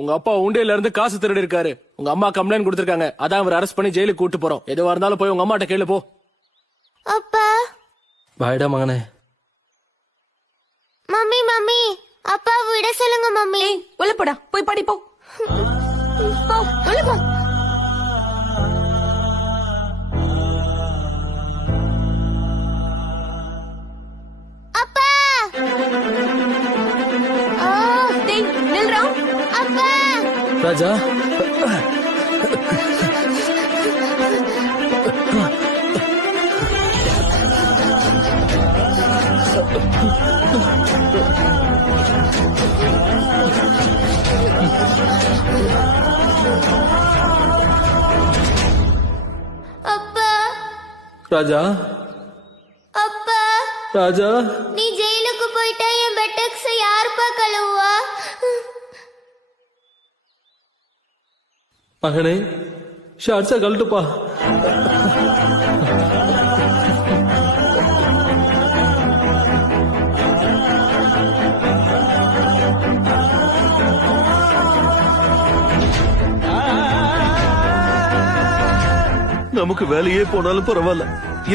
உங்க அப்பா உண்டியல இருந்து காசு திருடி இருக்காரு. உங்க அம்மா கம்ப்ளைண்ட் கொடுத்திருக்காங்க. அதான் அவர் அரெஸ்ட் பண்ணி ஜெயிலுக்கு கூட்டு போறோம். எதுவா இருந்தாலும் போய் உங்க அம்மாட்ட கேளு போ. அப்பா. பாய்டா மகனே. மம்மி மம்மி அப்பா விட சொல்லுங்க மம்மி. உள்ள போடா, போய் படி போ. போ உள்ள போ. அப்பா. டேய் நில்றா. அப்பா. ராஜா அப்பா. ராஜா அப்பா. ராஜா நீ ஜெயிலுக்கு போயிட்டா என் பெட்டக்ஸ் யாருப்பா கழுவுவா? மகனே ஷார்ட்ஸா கழட்டுப்பா. நமக்கு வேலையே போனாலும் பரவாயில்ல,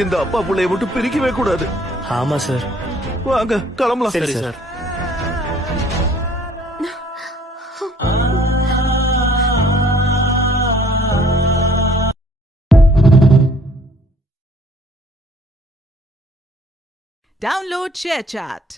இந்த அப்பா பிள்ளைய மட்டும் பிரிக்கவே கூடாது. ஆமா சார். வாங்க கிளம்பலாம். சரி சார். Download ShareChat.